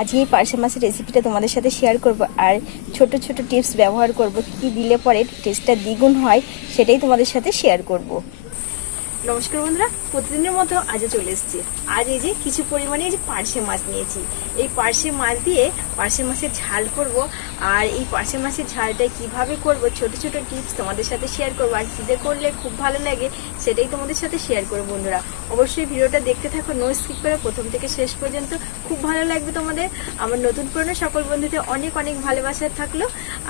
আজ এই পার্শে মাছের রেসিপিটা তোমাদের সাথে শেয়ার করব আর ছোট ছোট টিপস ব্যবহার করব কি দিলে পরে টেস্টটা দ্বিগুণ হয় সেটাই তোমাদের সাথে শেয়ার করব। নমস্কার বন্ধুরা, প্রতিদিনের মতো আজও চলে এসেছি। আজ এই যে কিছু পরিমাণে এই যে পার্শে মাছ নিয়েছি, এই পার্শে মাছ দিয়ে পার্শে মাছের ঝাল করব। আর এই পার্শে মাছের ঝালটা কিভাবে করব ছোট ছোট টিপস তোমাদের সাথে শেয়ার করব। আর কী দিয়ে করলে খুব ভালো লাগে সেটাই তোমাদের সাথে শেয়ার করব। বন্ধুরা অবশ্যই ভিডিওটা দেখতে থাকো, নো স্কিপ করে প্রথম থেকে শেষ পর্যন্ত, খুব ভালো লাগবে তোমাদের। আমার নতুন পুরনো সকল বন্ধুদের অনেক অনেক ভালোবাসা থাকলো।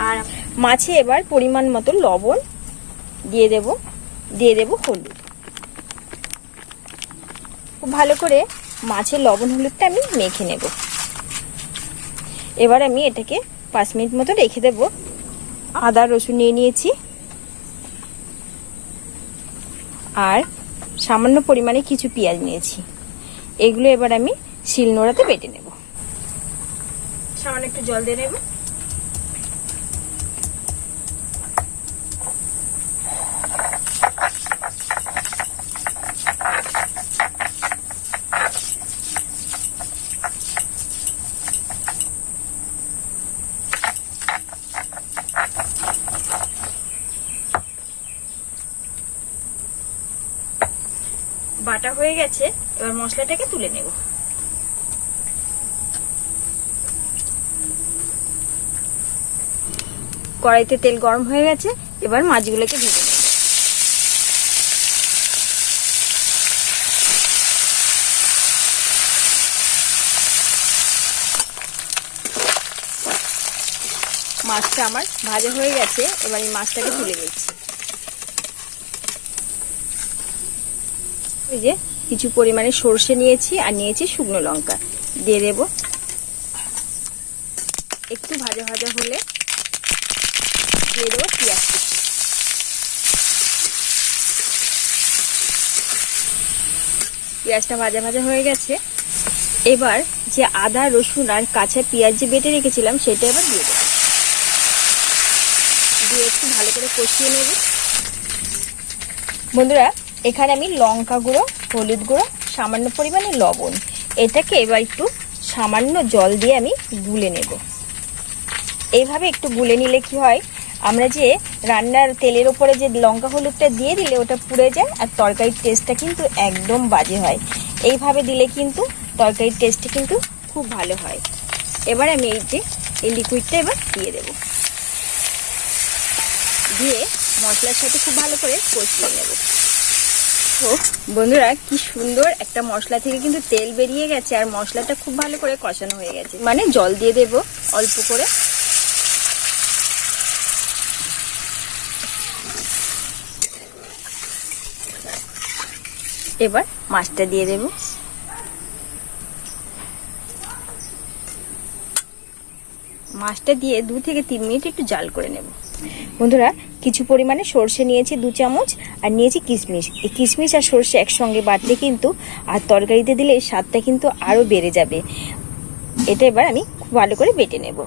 আর মাছে এবার পরিমাণ মতো লবণ দিয়ে দেব হলুদ। খুব ভালো করে মাছের লবণ হলুদটা আমি মেখে নেব। এবার আমি এটাকে 5 মিনিট মতো রেখে দেব। আদা রসুন নিয়ে নিয়েছি আর সামান্য পরিমাণে কিছু পেঁয়াজ নিয়েছি। এগুলো এবার আমি শিলনোড়াতে বেটে নেব। সামান্য একটু জল দিয়ে নেব। বাটা হয়ে গেছে, এবার মশলাটাকে তুলে নেব। কড়াইতে তেল গরম হয়ে গেছে, এবার মাছগুলোকে ভেজে নেব। মাছটা আমার ভাজা হয়ে গেছে, এবার এই মাছটাকে তুলে নিচ্ছি। এই যে কিছু পরিমাণে সরষে নিয়েছি আর নিয়েছি শুকনো লঙ্কা, দিয়ে দেব। একটু ভাজা ভাজা হলে দিয়ে দেবো পেঁয়াজ কুচি। পেঁয়াজটা ভাজা ভাজা হয়ে গেছে, এবার যে আদা রসুন আর কাঁচা পেঁয়াজ যে বেটে রেখেছিলাম সেটা এবার দিয়ে দেবো। দিয়ে একটু ভালো করে কষিয়ে নেব। বন্ধুরা এখানে আমি লঙ্কা গুঁড়ো, হলুদ গুঁড়ো, সামান্য পরিমাণে লবণ, এটাকে এবার একটু সামান্য জল দিয়ে আমি গুলে নেব। এইভাবে একটু গুলে নিলে কি হয়, আমরা যে রান্নার তেলের ওপরে যে লঙ্কা হলুদটা দিয়ে দিলে ওটা পুড়ে যায় আর তরকারির টেস্টটা কিন্তু একদম বাজে হয়। এইভাবে দিলে কিন্তু তরকারির টেস্টটা কিন্তু খুব ভালো হয়। এবার আমি এই লিকুইডটা এবার দিয়ে দেব। দিয়ে মশলার সাথে খুব ভালো করে কষিয়ে নেব। তো বন্ধুরা কি সুন্দর একটা মশলা থেকে কিন্তু তেল বেরিয়ে গেছে আর মশলাটা খুব ভালো করে কষানো হয়ে গেছে। মানে জল দিয়ে দেব অল্প করে। এবার মাছটা দিয়ে দেব। মাছটা দিয়ে 2 থেকে 3 মিনিট একটু জাল করে নেব। বন্ধুরা কিছু পরিমাণে সরষে নিয়েছি 2 চামচ আর নিয়েছি কিশমিশ। এই কিশমিশ আর সরষে একসঙ্গে বাটলে কিন্তু আর তরকারিতে দিলে স্বাদটা কিন্তু আরও বেড়ে যাবে। এটা এবার আমি খুব ভালো করে বেটে নেব।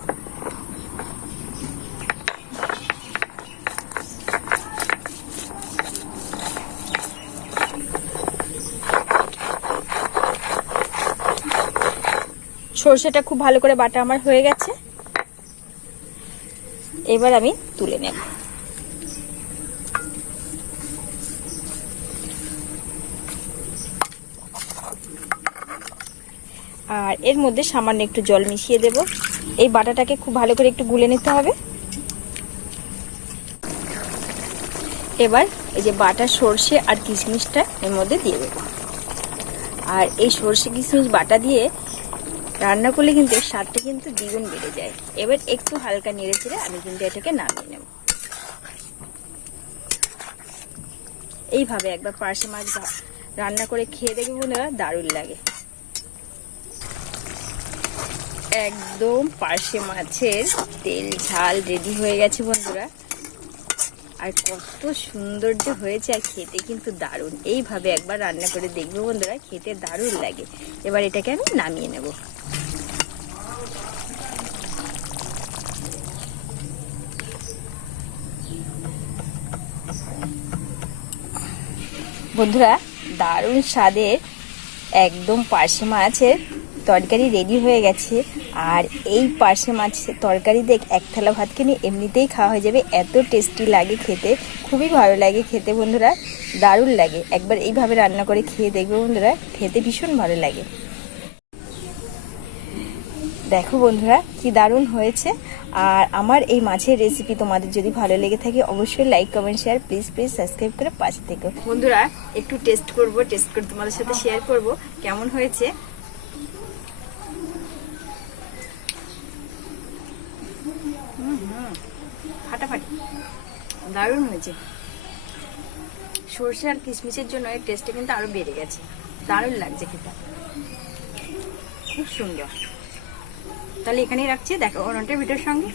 সরষেটা খুব ভালো করে বাটা আমার হয়ে গেছে, এবার আমি তুলে নেব। আর এর মধ্যে সামান্য একটু জল মিশিয়ে দেব। এই বাটাটাকে খুব ভালো করে একটু গুলে নিতে হবে। এবার এই যে বাটা সরষে আর কিশমিশটা এর মধ্যে দিয়ে দেব। আর এই সরষে কিশমিশ বাটা দিয়ে রান্না করলে কিন্তু স্বাদটা কিন্তু দ্বিগুণ বেড়ে যায়। এবার একটু হালকা নেড়ে চেড়ে আমি কিন্তু এটাকে নামিয়ে নেব। এইভাবে একবার পার্শে মাছ রান্না করে খেয়ে দেখবে বন্ধুরা, দারুণ লাগে। একদম পার্শে মাছের তেল ঝাল রেডি হয়ে গেছে বন্ধুরা। আর কত সুন্দর যে হয়েছে আর খেতে কিন্তু দারুণ। এইভাবে একবার রান্না করে দেখবে বন্ধুরা, খেতে দারুণ লাগে। এবার এটাকে আমি নামিয়ে নেব। বন্ধুরা দারুণ স্বাদের একদম পার্শে মাছের তরকারি রেডি হয়ে গেছে। আর এই পার্শে মাছের তরকারি দেখ এক থালা ভাত কিনে এমনিতেই খাওয়া হয়ে যাবে, এত টেস্টি লাগে খেতে, খুবই ভালো লাগে খেতে বন্ধুরা, দারুণ লাগে। একবার এইভাবে রান্না করে খেয়ে দেখবে বন্ধুরা, খেতে ভীষণ ভালো লাগে। দেখো বন্ধুরা কি দারুণ হয়েছে। আর আমার এই মাছের রেসিপি তোমাদের যদি ভালো লেগে থাকে অবশ্যই like comment share please subscribe করে পাশে থেকো। বন্ধুরা একটু টেস্ট করে তোমাদের সাথে শেয়ার করব কেমন হয়েছে। ফাটাফাটি দারুণ হয়েছে। সরষে আর কিশমিশের জন্য এর টেস্টটা কিন্তু আরো বেড়ে গেছে, দারুণ লাগছে খেতে, খুব সুন্দর। তাহলে এখানেই রাখছি, দেখা অন্যটা ভিডিওর সঙ্গে।